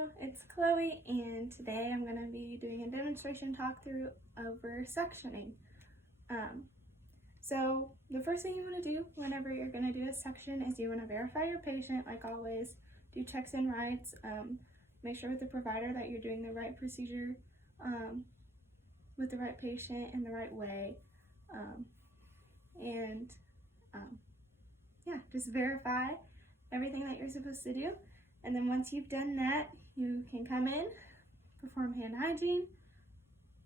Hello, it's Chloe, and today I'm going to be doing a demonstration talk through over sectioning. So the first thing you want to do whenever you're going to do a section is you want to verify your patient, like always. Do checks and rights. Make sure with the provider that you're doing the right procedure with the right patient in the right way. Yeah, just verify everything that you're supposed to do. And then once you've done that, you can come in, perform hand hygiene,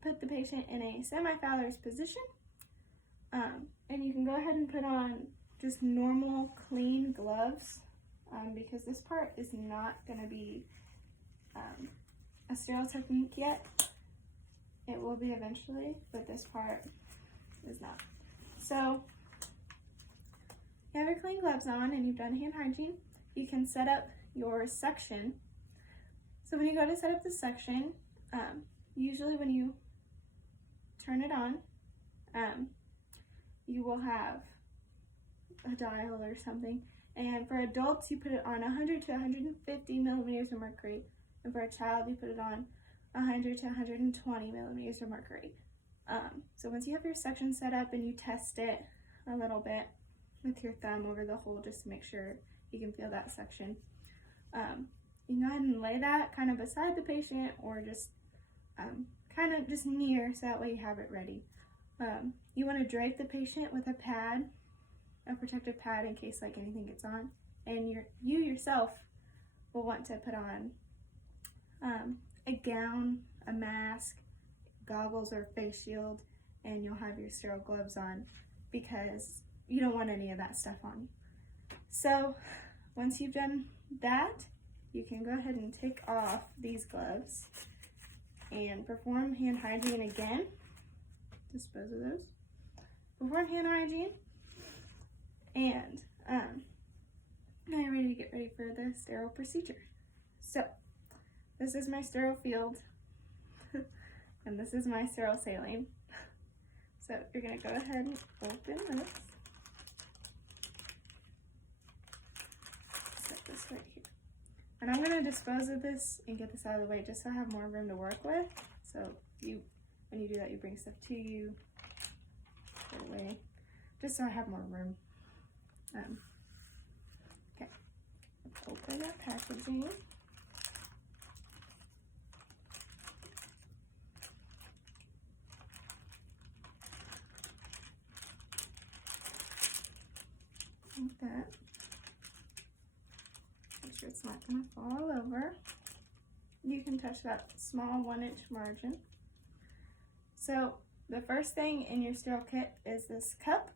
put the patient in a semi-Fowler's position, and you can go ahead and put on just normal clean gloves because this part is not going to be a sterile technique yet. It will be eventually, but this part is not. So you have your clean gloves on and you've done hand hygiene. You can set up your section. So when you go to set up the section, usually when you turn it on, you will have a dial or something. And for adults, you put it on 100 to 150 millimeters of mercury. And for a child, you put it on 100 to 120 millimeters of mercury. So once you have your section set up and you test it a little bit with your thumb over the hole just to make sure you can feel that section, you can go ahead and lay that kind of beside the patient or just kind of just near, so that way you have it ready. You want to drape the patient with a pad, a protective pad, in case like anything gets on, and you yourself will want to put on a gown, a mask, goggles or face shield, and you'll have your sterile gloves on because you don't want any of that stuff on you. So once you've done that, you can go ahead and take off these gloves and perform hand hygiene again. Dispose of those. Perform hand hygiene, and now you're ready to get ready for the sterile procedure. So this is my sterile field and this is my sterile saline. So you're going to go ahead and open this. Set this right here. And I'm going to dispose of this and get this out of the way just so I have more room to work with. So when you do that, you bring stuff to you, put it away, just so I have more room. Okay, open that packaging. Like that. Make sure it's not going to fall over. You can touch that small 1-inch margin. So the first thing in your sterile kit is this cup,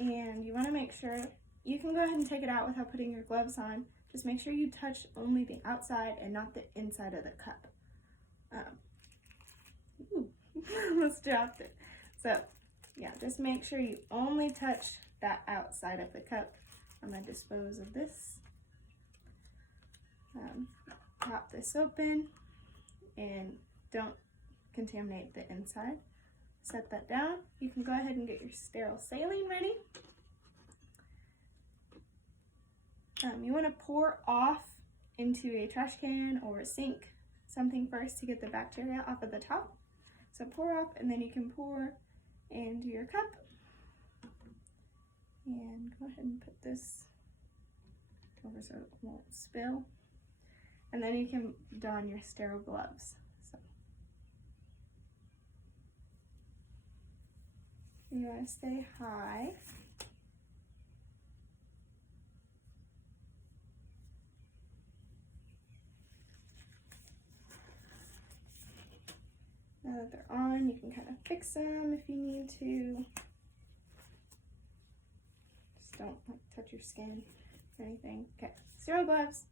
and you want to make sure, you can go ahead and take it out without putting your gloves on. Just make sure you touch only the outside and not the inside of the cup. Almost dropped it. So yeah, just make sure you only touch that outside of the cup. I'm going to dispose of this. Pop this open and don't contaminate the inside. Set that down. You can go ahead and get your sterile saline ready. You want to pour off into a trash can or a sink, something first to get the bacteria off of the top. So pour off, and then you can pour into your cup. And go ahead and put this over so it won't spill. And then you can don your sterile gloves. So you want to stay high. Now that they're on, you can kind of fix them if you need to. Just don't touch your skin or anything. Okay, sterile gloves.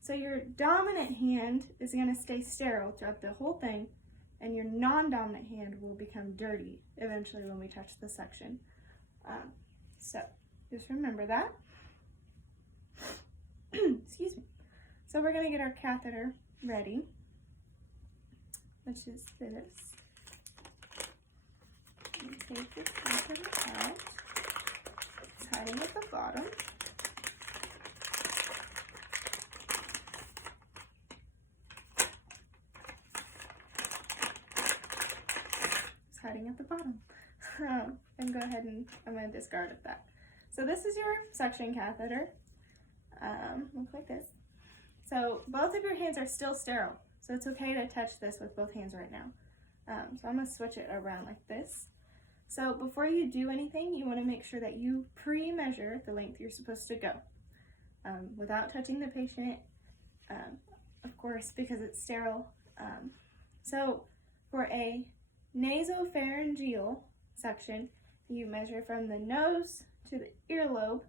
So your dominant hand is going to stay sterile throughout the whole thing, and your non-dominant hand will become dirty eventually when we touch the section. So just remember that. Excuse me. So we're going to get our catheter ready, which is this. Take your catheter out. It's hiding at the bottom. And go ahead and I'm going to discard of that. So this is your suction catheter. Looks like this. So both of your hands are still sterile, so it's okay to touch this with both hands right now. So I'm going to switch it around like this. So before you do anything, you want to make sure that you pre-measure the length you're supposed to go without touching the patient, of course, because it's sterile. So for a nasopharyngeal suction, you measure from the nose to the earlobe,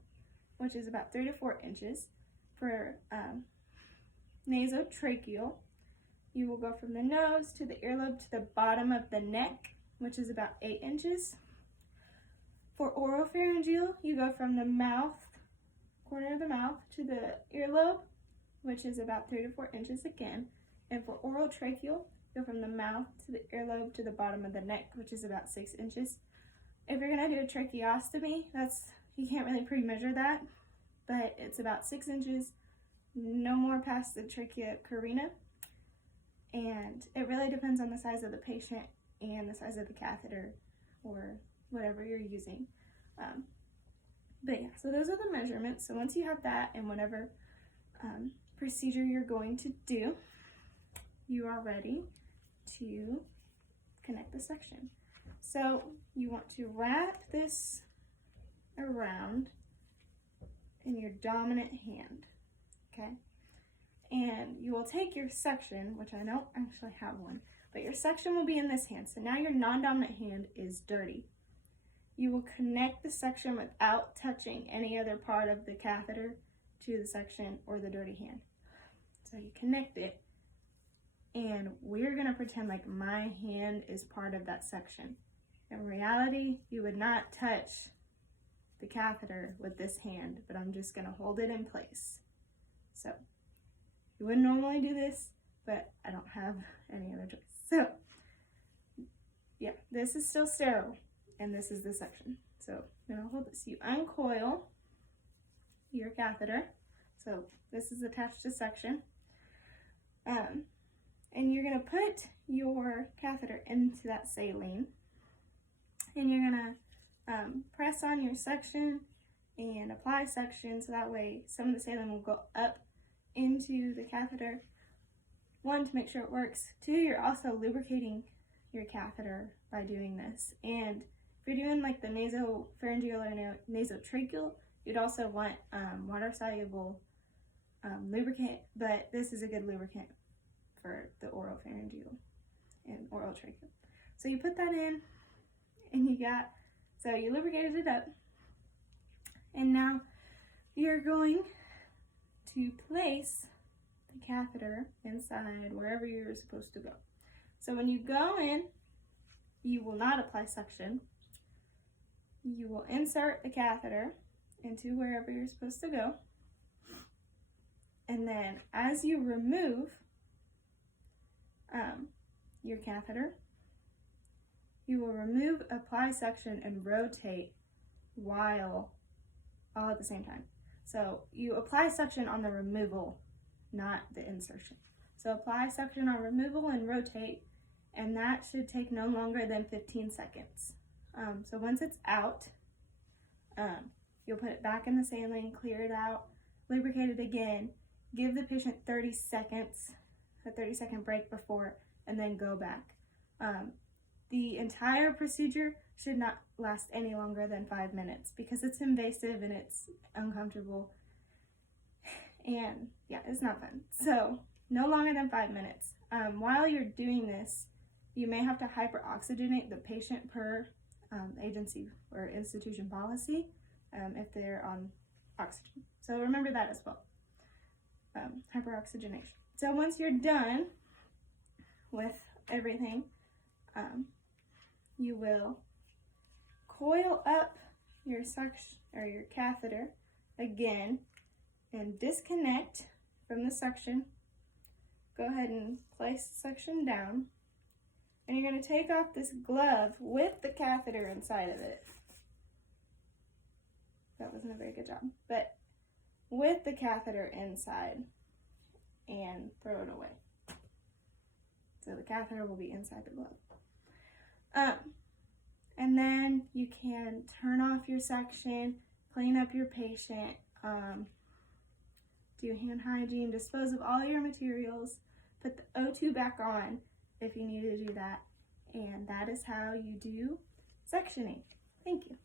which is about 3 to 4 inches. For nasotracheal, you will go from the nose to the earlobe to the bottom of the neck, which is about 8 inches. For oropharyngeal, you go from the mouth, corner of the mouth, to the earlobe, which is about 3 to 4 inches again. And for oral tracheal, go from the mouth to the earlobe to the bottom of the neck, which is about 6 inches. If you're going to do a tracheostomy, you can't really pre-measure that, but it's about 6 inches, no more past the trachea carina. And it really depends on the size of the patient and the size of the catheter or whatever you're using. But yeah, so those are the measurements. So once you have that and whatever procedure you're going to do, you are ready to connect the suction. So you want to wrap this around in your dominant hand, okay? And you will take your suction, which I don't actually have one, but your suction will be in this hand. So now your non-dominant hand is dirty. You will connect the suction without touching any other part of the catheter to the suction or the dirty hand. So you connect it, and we're gonna pretend like my hand is part of that suction. In reality, you would not touch the catheter with this hand, but I'm just gonna hold it in place. So you wouldn't normally do this, but I don't have any other choice. So yeah, this is still sterile, and this is the suction. So I'm gonna hold this. You uncoil your catheter. So this is attached to suction. And you're gonna put your catheter into that saline, and you're gonna press on your suction and apply suction, so that way some of the saline will go up into the catheter. 1, to make sure it works. 2, you're also lubricating your catheter by doing this. And if you're doing like the nasopharyngeal or nasotracheal, you'd also want water-soluble lubricant, but this is a good lubricant for the oropharyngeal and oral tracheal. So you put that in, and you lubricated it up, and now you're going to place the catheter inside wherever you're supposed to go. So when you go in, you will not apply suction. You will insert the catheter into wherever you're supposed to go, and then as you remove your catheter, you will remove, apply suction, and rotate all at the same time. So you apply suction on the removal, not the insertion. So apply suction on removal and rotate, and that should take no longer than 15 seconds. So once it's out, you'll put it back in the saline, clear it out, lubricate it again, give the patient 30 seconds, a 30-second break before, and then go back. The entire procedure should not last any longer than 5 minutes because it's invasive and it's uncomfortable. And yeah, it's not fun. So no longer than 5 minutes. While you're doing this, you may have to hyperoxygenate the patient per agency or institution policy if they're on oxygen. So remember that as well, hyperoxygenation. So once you're done with everything, you will coil up your suction or your catheter again and disconnect from the suction. Go ahead and place the suction down, and you're going to take off this glove with the catheter inside of it. That wasn't a very good job, but with the catheter inside, and throw it away. So the catheter will be inside the glove. And then you can turn off your section, clean up your patient, do hand hygiene, dispose of all your materials, put the O2 back on if you need to do that. And that is how you do sectioning. Thank you.